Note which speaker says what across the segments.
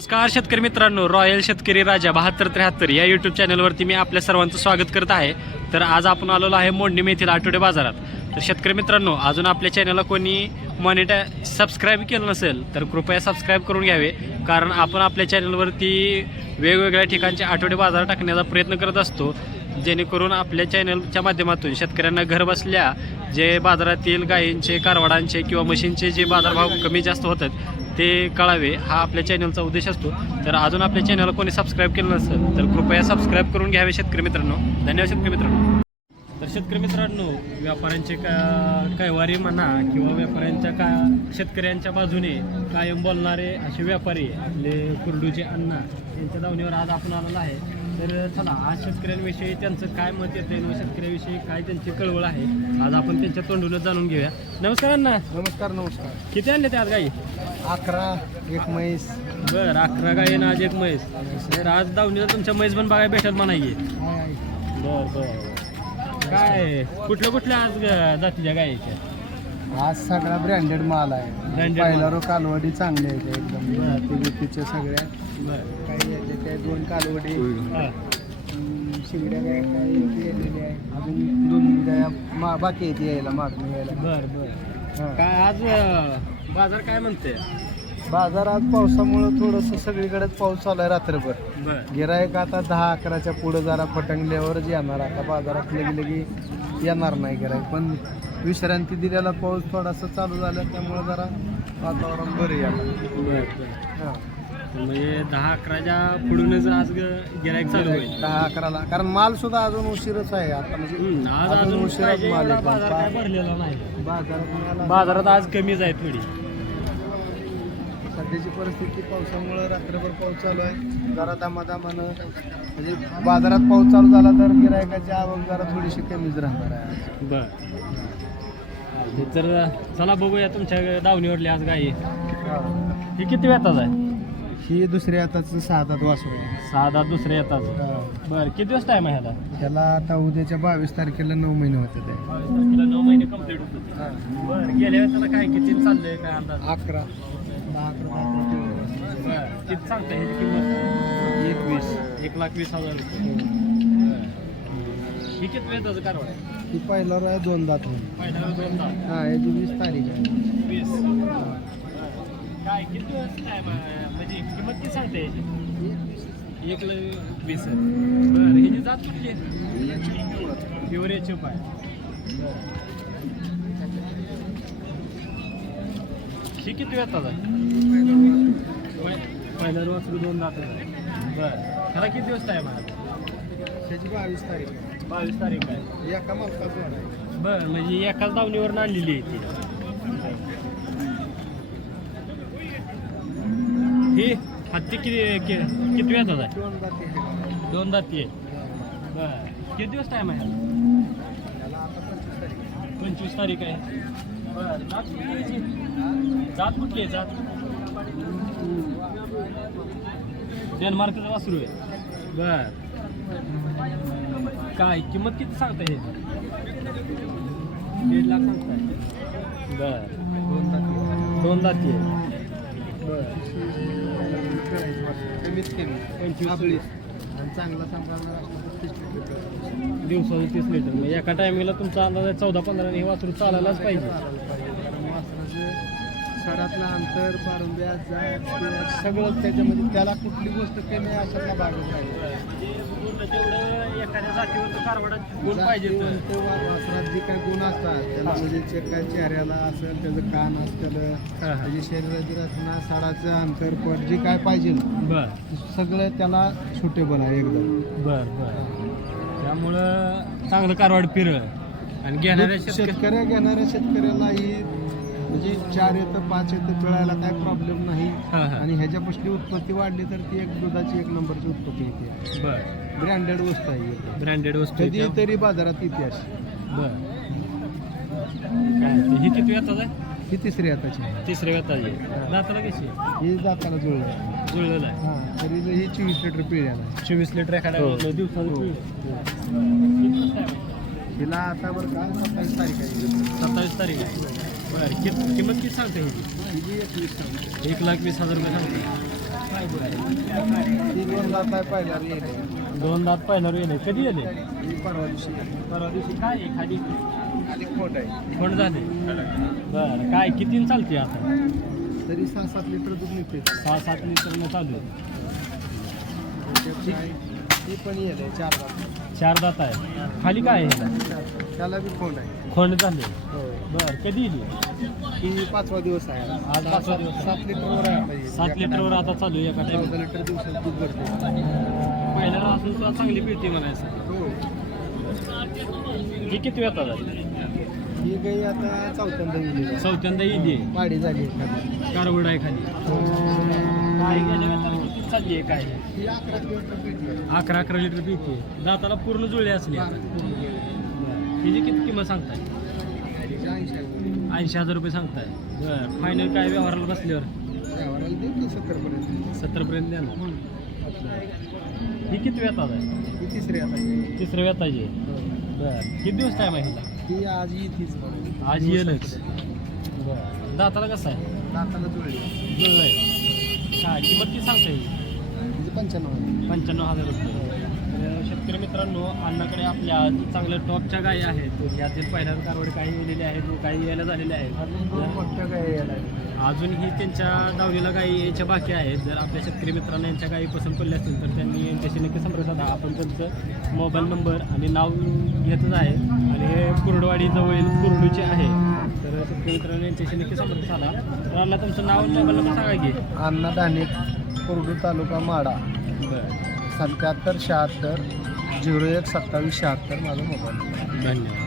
Speaker 1: नमस्कार शेतकरी मित्रांनो, रॉयल शेतकरी राजा 7273 या यूट्यूब चॅनलवरती मी आपल्या सर्वांचं स्वागत करत आहे. तर आज आपण आलेलो आहे मोडणी येथील आठवडे बाजारात. तर शेतकरी मित्रांनो, अजून आपल्या चॅनलला कोणी सबस्क्राईब केलं नसेल तर कृपया सबस्क्राईब करून घ्यावे, कारण आपण आपल्या चॅनलवरती वेगवेगळ्या ठिकाणचे आठवडे बाजार टाकण्याचा प्रयत्न करत असतो, जेणेकरून आपल्या चॅनलच्या माध्यमातून शेतकऱ्यांना घर बसल्या जे बाजारातील गायींचे, कारवाडांचे किंवा म्हशींचे जे बाजारभाव कमी जास्त होतात ते कळावे, हा आपल्या चॅनलचा उद्देश असतो. तर अजून आपल्या चॅनलला कोणी सबस्क्राईब केलं नसेल तर कृपया सबस्क्राईब करून घ्यावे शेतकरी मित्रांनो. धन्यवाद शेतकरी मित्रांनो. तर शेतकरी मित्रांनो, व्यापाऱ्यांचे कैवारी म्हणा किंवा व्यापाऱ्यांच्या शेतकऱ्यांच्या बाजूने कायम बोलणारे असे व्यापारी आपले कुर्डूचे अण्णा यांच्या दावणीवर आज आपण आलेलो आहे. तर चला, आज शेतकऱ्यांविषयी त्यांचं काय मत येते व शेतकऱ्याविषयी काय त्यांची कळवळ आहे आज आपण त्यांच्या तोंडूनच जाणून घेऊया. नमस्कार अण्णा.
Speaker 2: नमस्कार.
Speaker 1: किती आणले ते आज गाई?
Speaker 2: 11 एक म्हैस.
Speaker 1: बरं, 11 गाई आणि आज एक म्हैस. तर आज दावणीला तुमच्या म्हैस पण बघायला भेटत म्हणाये. बरं. काय कुठल्या आज जातीच्या गायीच्या?
Speaker 2: आज सगळा ब्रँडेड माल आहे.
Speaker 1: Branded
Speaker 2: पहिला
Speaker 1: माल.
Speaker 2: रो कालवडी चांगले आहेत एकदम. जातीच्या सगळ्या
Speaker 1: बरं.
Speaker 2: काही याच्या त्या 2 कालवडी,
Speaker 1: हां.
Speaker 2: शिंगड्या गाय काही गेलेल्या आहे. अजून 2 गाया बाकी आहेत यायला, मागणी यायला.
Speaker 1: बरं.
Speaker 2: हां.
Speaker 1: काय आज बाजार काय म्हणते?
Speaker 2: बाजार आज पावसामुळं थोडंसं सगळीकडेच पाऊस चालू आहे रात्रभर.
Speaker 1: बरं.
Speaker 2: गिरायक आता 10-11च्या पुढं जरा फटंगल्यावरच येणार. आता बाजारात लगी येणार नाही गिरायक, पण विश्रांती दिलेला पाऊस थोडासा चालू झाला त्यामुळे जरा वातावरण बरं यायला.
Speaker 1: बरं.
Speaker 2: हां.
Speaker 1: म्हणजे 10-11च्या पुढूनच आज गिरायक चालू होईल.
Speaker 2: 10-11ला, कारण माल सुद्धा अजून उशीरच आहे आता. म्हणजे
Speaker 1: आज अजून
Speaker 2: उशिराच
Speaker 1: पाहिजे
Speaker 2: माल
Speaker 1: एवढा
Speaker 2: आहे.
Speaker 1: बाजार काय भरलेला नाही.
Speaker 2: बाजारात
Speaker 1: बाजारात आज कमीच आहे थोडी.
Speaker 2: सध्याची परिस्थिती पावसामुळे रात्रभर पाऊस चालू आहे. जरा दामादामानं म्हणजे बाजारात पाऊस चालू झाला तर गिरायकाची आवक जरा थोडीशी कमीच राहणार आहे.
Speaker 1: बरं. तर चला बघूया तुमच्या दावणीवरली आज गाई. ही किती वेताच आहे?
Speaker 2: ही दुसऱ्या हाताचं 6 दात वासरू आहे.
Speaker 1: 6 दात दुसऱ्या येतात. बरं, किती दिवस टाईम आहे ह्याला?
Speaker 2: त्याला आता उद्याच्या 22 तारखेला 9 महिने होते ते.
Speaker 1: 9 महिने कंप्लीट होतात. बरं, गेल्या वेळेला काय किती चाललंय काय अंदाज?
Speaker 2: 11
Speaker 1: बरं, किती सांगता ह्याची किंमत? 1,20,000 रुपये. ही किती वेताचं कारवाड आहे?
Speaker 2: ही पहिला आहे 2 दात होऊन.
Speaker 1: पहिला 2 दात.
Speaker 2: हा, याची 20 तारीख आहे.
Speaker 1: 20. काय किती दिवस टाईम म्हणजे किंमत किती सांगता याची? 1,20,000. बरं, ह्याची जात कुठली आहे? प्युअर एचएफ आहे. ही किती वेताचा आहे? पहिला वासरू 2 दात आहे. बरं, ह्याला किती दिवस टाईम आहे?
Speaker 2: त्याची 22 तारीख आहे.
Speaker 1: 22 तारीख आहे.
Speaker 2: एका मालकाचं आहे.
Speaker 1: बरं, म्हणजे एकाच दावणीवर आणलेली आहे ती. ही हत्ती किती वेताचा आहे?
Speaker 2: 2 दात आहे.
Speaker 1: 2 दाती आहे. बरं, किती दिवस टाईम आहे?
Speaker 2: त्याला आता 25 तारीख आहे.
Speaker 1: 25 तारीख आहे. बरं, जात कुठली आहे याची? जात कुठली आहे? जात डेन्मार्कचं वासरू आहे. बरं, काय किंमत किती सांगता हे? 1.5 लाख सांगताय. बरं,
Speaker 2: 2 दात आहे.
Speaker 1: 2 दाती आहे.
Speaker 2: कमीत कमी
Speaker 1: 25
Speaker 2: आणि चांगला सांभाळणार असला तर 30 लिटर.
Speaker 1: दिवसाचं 30 लिटर. म्हणजे एका टायमिंगला तुमचा अंदाज आहे 14-15 हे वासरू चालायलाच पाहिजे.
Speaker 2: कारण वासराचं सडातलं अंतर, पारुंब्या, जात सगळं त्याच्यामध्ये, त्याला कुठली गोष्ट कमी आहे अशातला भागच आहे.
Speaker 1: जेवढं एखाद्या जातीवर कारवाडात गुण पाहिजे तर
Speaker 2: वासरात जे काही गुण असतात त्याला, म्हणजे काय चेहऱ्याला असेल, त्याचं कान असतं, त्याची शरीराची रचना, सडाचं अंतर, पट जे काय पाहिजे
Speaker 1: बरं.
Speaker 2: सगळं त्याला सुटेबल आहे एकदम.
Speaker 1: बरं. त्यामुळं चांगलं कारवाड पिरळ आणि घेणाऱ्या
Speaker 2: घेणाऱ्या शेतकऱ्याला ही म्हणजे 4 येतं 5 येतं पिळायला काय प्रॉब्लेम नाही. आणि ह्याच्यापासून उत्पत्ती वाढली तर ती एक दुधाची 1 नंबरची उत्पत्ती येते.
Speaker 1: बरं,
Speaker 2: ब्रँडेड वस्तू आहे.
Speaker 1: ब्रँडेड वस्तू
Speaker 2: कधी तरी बाजारात येते अशी.
Speaker 1: बरं. ही किती वेताच आहे?
Speaker 2: ही 3री हाताची आहे.
Speaker 1: 3ऱ्या वेताची आहे. दाताला कशी आहे?
Speaker 2: ही जाताला
Speaker 1: जुळलेलं आहे.
Speaker 2: हां, तरी ही 24 लिटर पिळ्याला आहे.
Speaker 1: 24 लिटर एखाद्या दिवसाला पिळलं. किती दिवस time आहे?
Speaker 2: हिला आता बरं का 27 तारीख आहे.
Speaker 1: 27 तारीख आहे. बरं, किंमत किती सांगते ह्याची?
Speaker 2: हिची 21 सांगते.
Speaker 1: 1,20,000 रुपये सांगते. काय बरं.
Speaker 2: ही 2 दात आहे पहिल्यावर येईल.
Speaker 1: 2 दात पहिल्यावर येले. कधी येले?
Speaker 2: ही परवा दिवशी
Speaker 1: परवा दिवशी. काय आहे खाली
Speaker 2: आणि खोट आहे.
Speaker 1: कोण झाले? बरं, काय किती चालते आता?
Speaker 2: तरी 6-7 लिटर दूध निघते.
Speaker 1: 6-7 लिटरनं चालू आहे.
Speaker 2: ही पण येईल 4 दात.
Speaker 1: 4 दात आहे. खाली काय आहे?
Speaker 2: त्याला बी खोंड आहे.
Speaker 1: खोंड झाले.
Speaker 2: हो.
Speaker 1: बरं, कधी येली?
Speaker 2: ही 5वा दिवस आहे.
Speaker 1: आज 5वा दिवस आहे.
Speaker 2: 7 लिटरवर आहे आता ही.
Speaker 1: 7 लिटरवर आता चालू आहे एका टाइम.
Speaker 2: 14 लिटर दिवसात दूध भरते.
Speaker 1: पहिल्याला असून तुला चांगली पिळते म्हणायचं.
Speaker 2: हो.
Speaker 1: ही किती वेळात आहे?
Speaker 2: ही गाई आता 4थ्यांदा येईल.
Speaker 1: चौथ्यांदा येते.
Speaker 2: पाडी झाली एखादी.
Speaker 1: कारवड आहे खाली. काय गेल्या वेळेला किती चालली आहे काय?
Speaker 2: ही 11 लिटर भेटली.
Speaker 1: 11 लिटर पिते. दाताला पूर्ण जुळले असले आता. हिची किती किंमत सांगताय? 80,000 रुपये सांगताय. बरं, फायनल काय व्यवहाराला बसल्यावर? 70 पर्यंत द्या ना. ही किती वेळात आहे?
Speaker 2: ही तिसरी आता.
Speaker 1: तिसऱ्या वेळाची. बरं, किती दिवस टाईम आहे हिला?
Speaker 2: ही आज येतीच
Speaker 1: आज येईलच. बरं, दाताला कसं आहे?
Speaker 2: दाताला जुळली.
Speaker 1: जुळलं आहे. काय किंमत किती सांगता येईल? 95,000 रुपये. तर शेतकरी मित्रांनो, अण्णाकडे आपल्या चांगल्या टॉपच्या गायी आहेत. यातील पहिल्या कारवड काही येलेले आहेत, काही यायला झालेले आहेत.
Speaker 2: मोठ्या गाई यायला.
Speaker 1: अजूनही त्यांच्या दावणीला गायी यायच्या बाकी आहेत. जर आपल्या शेतकरी मित्रांना यांच्या गायी पसंत पडल्या असतील तर त्यांनी यांच्याशी नक्की संपर्क साधा. आपण त्यांचं मोबाईल नंबर आणि नाव घेतच आहे आणि हे कुर्डवाडी जवळील कुर्डूचे आहे. तर शेतकरी मित्रांनो यांच्याशी नक्की संपर्क साधा. तर अण्णा तुमचं नाव आणि मोबाईल नंबर सांगा की.
Speaker 2: अण्णा दाणे, कुर्डू तालुका माडा.
Speaker 1: बरं,
Speaker 2: 77 76 01 27 76 माझा मोबाईल.
Speaker 1: धन्यवाद.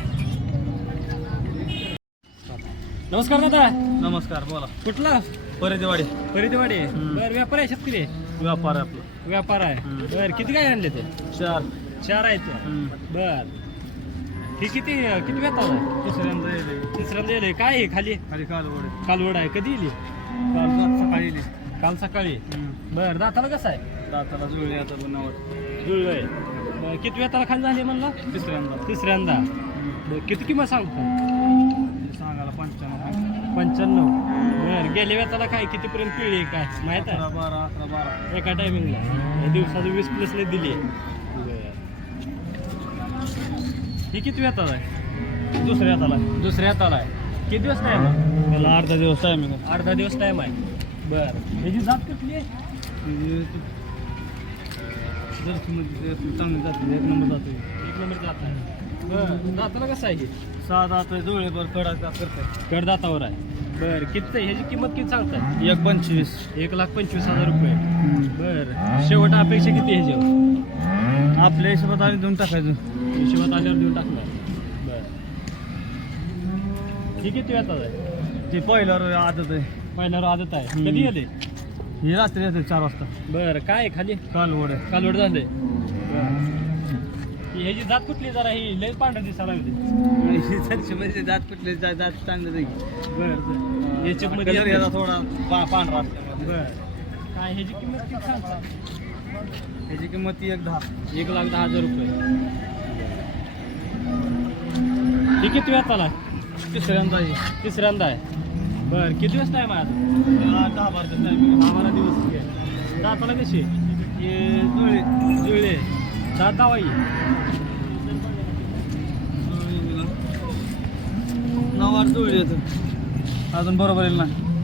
Speaker 1: नमस्कार दादा.
Speaker 2: नमस्कार, बोला.
Speaker 1: कुठला?
Speaker 2: परिदेवाडी.
Speaker 1: परिदेवाडी. बरं, व्यापार आहे शेतकरी?
Speaker 2: व्यापार आहे आपला.
Speaker 1: व्यापार आहे. बरं, किती काय आणले ते? 4 आहेत ते. बर, ही किती किती वेळात आहे? तिसऱ्यांदा येईल. काय आहे खाली? कालवड आहे. कधी येईल?
Speaker 2: सकाळी
Speaker 1: काल सकाळी. बरं, दाताला कसं आहे?
Speaker 2: दाताला जुळली आता बनावट.
Speaker 1: जुळलं आहे. किती वेळाला खाली झाली म्हणला? तिसऱ्यांदा. बरं, किती किंमत सांगतो?
Speaker 2: सांगायला
Speaker 1: 95. बरं, गेल्या वेळाला काय कितीपर्यंत पिळली आहे काय माहीत आहे?
Speaker 2: 12
Speaker 1: एका टायमिंगला दिवसाचं 20+ दिली. ही किती वेळात आहे? दुसऱ्या हाताला आहे. किती दिवस टाईम आहे?
Speaker 2: त्याला अर्धा दिवस टायमिंग.
Speaker 1: अर्धा दिवस टाईम आहे. बरं, ह्याची जात कुठली आहे?
Speaker 2: चांगली जाते. 1 नंबर जाते.
Speaker 1: 1 नंबर जात आहे. बरं, दाताला कसं आहे?
Speaker 2: 6 दात जुळे बरं कडा करताय.
Speaker 1: कडदातावर आहे. बरं, किती ह्याची किंमत किती सांगताय?
Speaker 2: 1.25.
Speaker 1: 1,25,000 रुपये. बरं, शेवट अपेक्षा किती आहे ह्याच्यावर?
Speaker 2: आपल्या हिशोबात आम्ही देऊन टाकायचं.
Speaker 1: हिशोबात आल्यावर देऊन टाकणार. बरं, ही किती वेळात आहे?
Speaker 2: ते पहिल्यावर आदत आहे.
Speaker 1: पहिल्यावर आदत आहे. कधी येते?
Speaker 2: ही रात्री येते 4 वाजता.
Speaker 1: बरं, काय आहे खाली?
Speaker 2: कालवड आहे.
Speaker 1: कालवड झाले. ह्याची जात कुठली? जरा ही लय पांढरा दिसायला लागली.
Speaker 2: म्हणजे दात कुठले दात चांगलं जाईल.
Speaker 1: बरं, याच्यामध्ये
Speaker 2: याचा थोडा पांढरा असल्यामुळे.
Speaker 1: बरं, काय ह्याची किंमत किती सांगता?
Speaker 2: त्याची किंमत 1.10.
Speaker 1: 1,10,000 रुपये. ही किती वेळात आला? तिसऱ्यांदा आहे. बरं, किती दिवस टाईम आहे आता?
Speaker 2: 10-12 टायमिंग.
Speaker 1: 12 दिवस आहे. दाताला कशी?
Speaker 2: हे
Speaker 1: जुळले. दात दावाई.
Speaker 2: नवार जुळली येतं. अजून बरोबर येईल ना.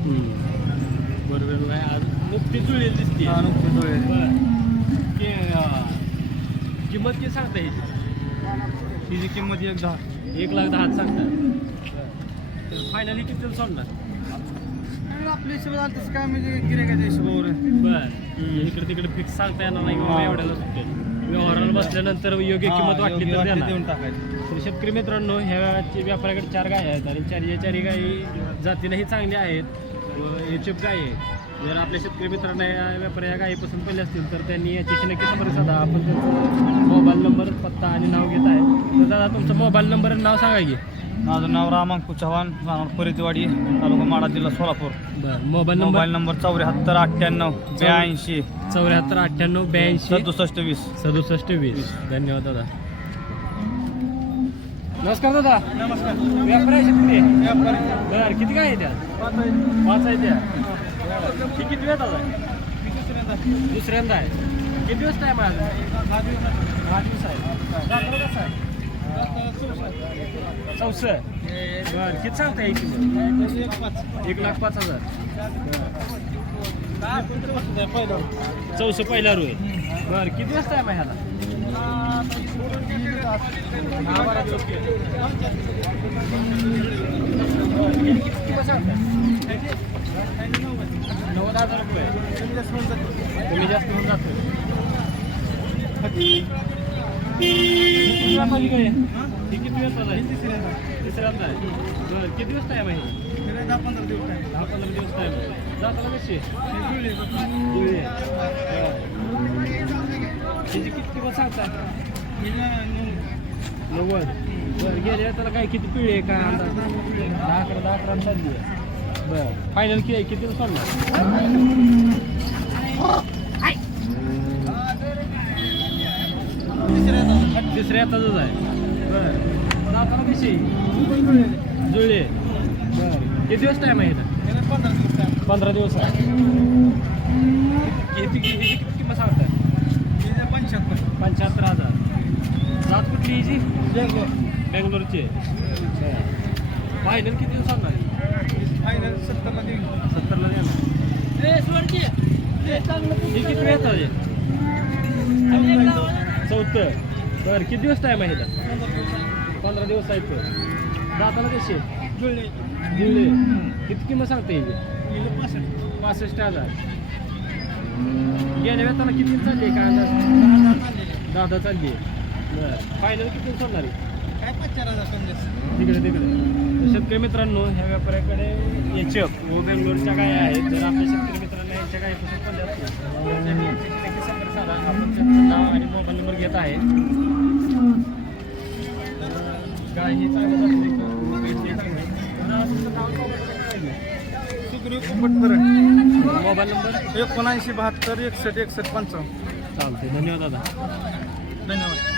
Speaker 1: बरोबर आहे. आज नुकती जुळलेली दिसते.
Speaker 2: हा, नुकती जुळली.
Speaker 1: बरं, ते किंमत किती सांगता ह्याची?
Speaker 2: तिची किंमत 1.10.
Speaker 1: 1,10,000 सांगता. फायनली किती सोडणार?
Speaker 2: आपल्या हिशोबात आलं तसं काय म्हणजे गिऱ्हाईकाच्या हिशोबावर आहे.
Speaker 1: बरं, इकडे तिकडे फिक्स सांगता येणार नाही किंवा एवढ्याला सुटेल. व्यवहाराला बसल्यानंतर योग्य किंमत वाटली तर देणार.
Speaker 2: देऊन टाकायची.
Speaker 1: तर शेतकरी मित्रांनो, ह्या व्यापाऱ्याकडे 4 गाय आहेत आणि 4 गायी जातीलाही चांगल्या आहेत व एचएफ गाय आहे. जर आपल्या शेतकरी मित्रांना या व्यापाऱ्या या गायी पसंत पडल्या असतील तर त्यांनी याच्याशी नक्की संपर्क साधा. आपण त्यांचा मोबाईल नंबर, पत्ता आणि नाव घेत आहे. तर दादा तुमचा मोबाईल नंबर आणि नाव सांगा की.
Speaker 2: माझं नाव रामांकू चव्हाण, राहणार परिदेवाडी, तालुका माडा, जिल्हा सोलापूर.
Speaker 1: बरं, मोबाईल नंबर
Speaker 2: 74 98 82
Speaker 1: 74 98 82
Speaker 2: 67 20.
Speaker 1: 67 20. धन्यवाद दादा. नमस्कार दादा.
Speaker 2: नमस्कार.
Speaker 1: व्यापार आहे शेतकरी?
Speaker 2: व्यापारी.
Speaker 1: बरं, किती काय आहे त्या? 5 आहे त्या. ही किती वेळात आहे? दुसऱ्यांदा आहे. किती दिवस टाईम आहे अजून? 10 दिवस आहे. दाताला कसं आहे? चौसष्ट. बरं किती सांगता एक किलो? 1,05,000. चौसष्ट पहिला रू आहे. बरं किती दिवस टाईम आहे ह्याला? 10-12 दिवस. किती सांगता? 90,000 रुपये. कमी जास्त होऊन जातो. किती दिवसाची काय? ही किती दिवसाचा आहे? तिसऱ्यांदा आहे. बरं किती दिवस टाईम आहे? 10-15 दिवस टाईम. जाताना कशी जुळले. त्याची किती किंमत सांगता? 90. बरं गेल्या त्याला काय किती पिढी आहे काय अंदाज? 10-11 चालली आहे. बरं फायनल किती सोडणार? तिसऱ्या हातातच आहे. बरं जाताना कशी जुळले. बरं किती दिवस टाईम आहे इथं? 15 दिवस आहे. किती किंमत सांगता? 75,000. जात कुठली हिची? बेंगलोरची आहे. फायनल किती दिवस सांगणार? 70ला देणार. ही किती वेळ आहे? 4. बरं किती दिवस टाईम आहे इथं? 15 दिवस आहेत. जाताना कशी जुळले. किती किंमत सांगते हिची? 65,000. गेल्या वेळेला किती चालली आहे काय अंदाज? 10 चालली आहे. बरं फायनल किती सोडणार आहे? तिकडे शेतकरी मित्रांनो ह्या व्यापाऱ्याकडे एचएफ व बेंगलोरच्या गाय आहेत. तर आपल्या शेतकरी मित्रांना यांच्या गायीपासून पडले असतील संपर्क साधा. आपण त्यांचं नाव आणि मोबाईल नंबर घेत आहे. गाय ही चांगलं मोबाईल नंबर
Speaker 2: 79 72 61 61 55.
Speaker 1: चालते. धन्यवाद दादा.
Speaker 2: धन्यवाद.